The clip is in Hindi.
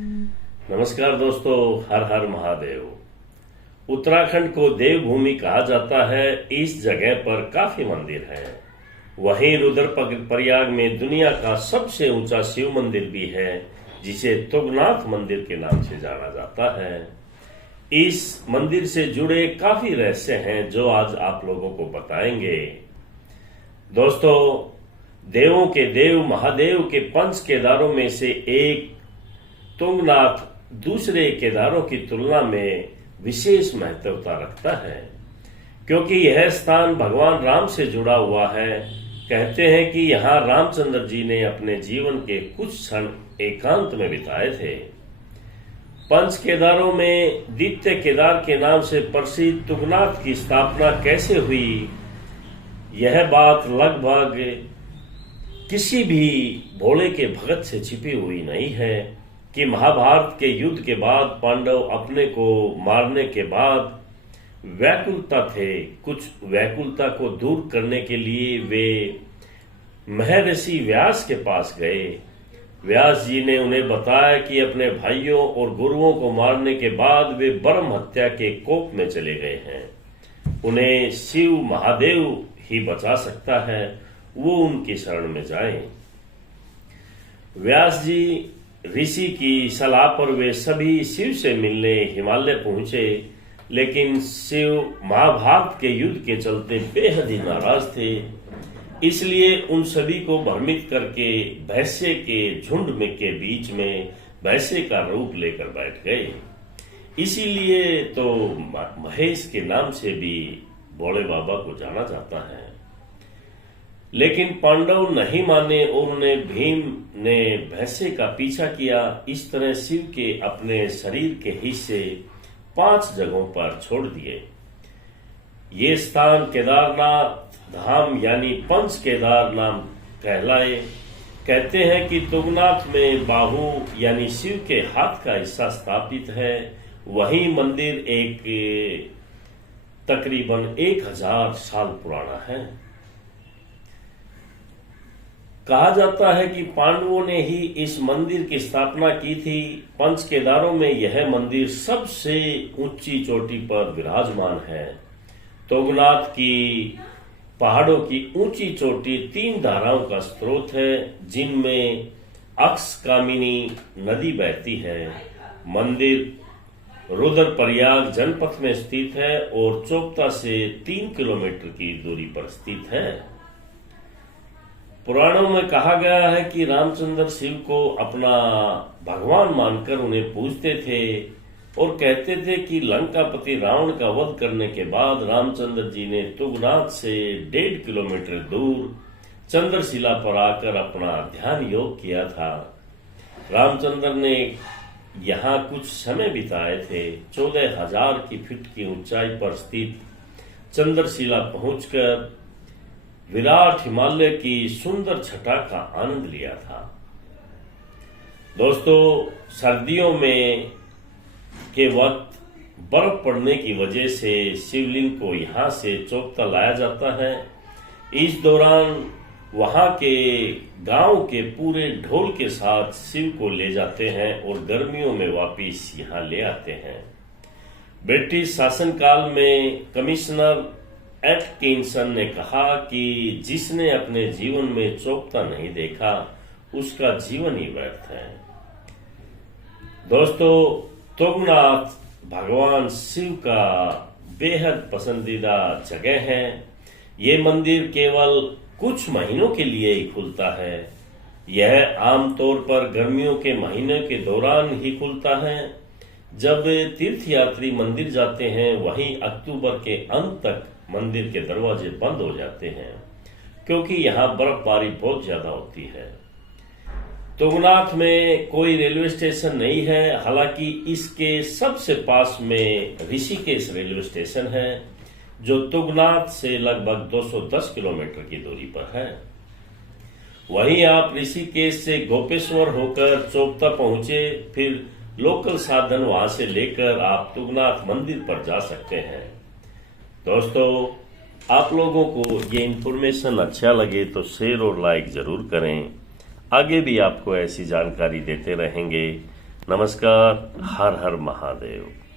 नमस्कार दोस्तों, हर हर महादेव। उत्तराखंड को देवभूमि कहा जाता है। इस जगह पर काफी मंदिर हैं। वहीं रुद्रप्रयाग में दुनिया का सबसे ऊंचा शिव मंदिर भी है, जिसे तुंगनाथ मंदिर के नाम से जाना जाता है। इस मंदिर से जुड़े काफी रहस्य हैं जो आज आप लोगों को बताएंगे। दोस्तों, देवों के देव महादेव के पंच केदारों में से एक तुंगनाथ दूसरे केदारों की तुलना में विशेष महत्वता रखता है, क्योंकि यह स्थान भगवान राम से जुड़ा हुआ है। कहते हैं कि यहाँ रामचंद्र जी ने अपने जीवन के कुछ क्षण एकांत में बिताए थे। पंच केदारों में द्वितीय केदार के नाम से प्रसिद्ध तुंगनाथ की स्थापना कैसे हुई, यह बात लगभग किसी भी भोले के भगत से छिपी हुई नहीं है कि महाभारत के युद्ध के बाद पांडव अपने को मारने के बाद व्याकुलता थे। कुछ व्याकुलता को दूर करने के लिए वे महर्षि व्यास के पास गए। व्यास जी ने उन्हें बताया कि अपने भाइयों और गुरुओं को मारने के बाद वे ब्रह्म हत्या के कोप में चले गए हैं। उन्हें शिव महादेव ही बचा सकता है, वो उनकी शरण में जाएं। व्यास जी ऋषि की सलाह पर वे सभी शिव से मिलने हिमालय पहुंचे, लेकिन शिव महाभारत के युद्ध के चलते बेहद ही नाराज थे। इसलिए उन सभी को भ्रमित करके भैंसे के झुंड में के बीच में भैंसे का रूप लेकर बैठ गए। इसीलिए तो महेश के नाम से भी भोले बाबा को जाना जाता है। लेकिन पांडव नहीं माने और उन्हें भीम ने भैंसे का पीछा किया। इस तरह शिव के अपने शरीर के हिस्से 5 जगहों पर छोड़ दिए। ये स्थान केदारनाथ धाम यानी पंच केदार नाम कहलाए। कहते हैं कि तुंगनाथ में बाहु यानी शिव के हाथ का हिस्सा स्थापित है। वही मंदिर एक तकरीबन 1000 साल पुराना है। कहा जाता है कि पांडवों ने ही इस मंदिर की स्थापना की थी। पंच केदारों में यह मंदिर सबसे ऊंची चोटी पर विराजमान है। तुंगनाथ की पहाड़ों की ऊंची चोटी 3 धाराओं का स्रोत है, जिनमें अक्सकामिनी नदी बहती है। मंदिर रुद्रप्रयाग जनपद में स्थित है और चोपता से 3 किलोमीटर की दूरी पर स्थित है। पुराणों में कहा गया है कि रामचंद्र शिव को अपना भगवान मानकर उन्हें पूजते थे और कहते थे कि लंकापति रावण का वध करने के बाद रामचंद्र जी ने तुंगनाथ से 1.5 किलोमीटर दूर चंद्रशिला पर आकर अपना ध्यान योग किया था। रामचंद्र ने यहाँ कुछ समय बिताए थे। 14,000 फीट की ऊंचाई पर स्थित चंद्रशिला पहुंचकर विराट हिमालय की सुंदर छटा का आनंद लिया था। दोस्तों, सर्दियों में के वक्त बर्फ पड़ने की वजह से शिवलिंग को यहाँ से चोपता लाया जाता है। इस दौरान वहाँ के गांव के पूरे ढोल के साथ शिव को ले जाते हैं और गर्मियों में वापिस यहाँ ले आते हैं। ब्रिटिश शासनकाल में कमिश्नर एटकिंसन ने कहा कि जिसने अपने जीवन में चोपता नहीं देखा, उसका जीवन ही व्यर्थ है। दोस्तों, तुंगनाथ भगवान शिव का बेहद पसंदीदा जगह है। ये मंदिर केवल कुछ महीनों के लिए ही खुलता है। यह आमतौर पर गर्मियों के महीने के दौरान ही खुलता है। जब तीर्थयात्री मंदिर जाते हैं, वहीं अक्टूबर के अंत तक मंदिर के दरवाजे बंद हो जाते हैं, क्योंकि यहाँ बर्फबारी बहुत ज्यादा होती है। तुंगनाथ में कोई रेलवे स्टेशन नहीं है। हालांकि इसके सबसे पास में ऋषिकेश रेलवे स्टेशन है, जो तुंगनाथ से लगभग 210 किलोमीटर की दूरी पर है। वहीं आप ऋषिकेश से गोपेश्वर होकर चोपता पहुंचे, फिर लोकल साधन वहां से लेकर आप तुंगनाथ मंदिर पर जा सकते हैं। दोस्तों, आप लोगों को ये इन्फॉर्मेशन अच्छा लगे तो शेयर और लाइक जरूर करें। आगे भी आपको ऐसी जानकारी देते रहेंगे। नमस्कार। हर हर महादेव।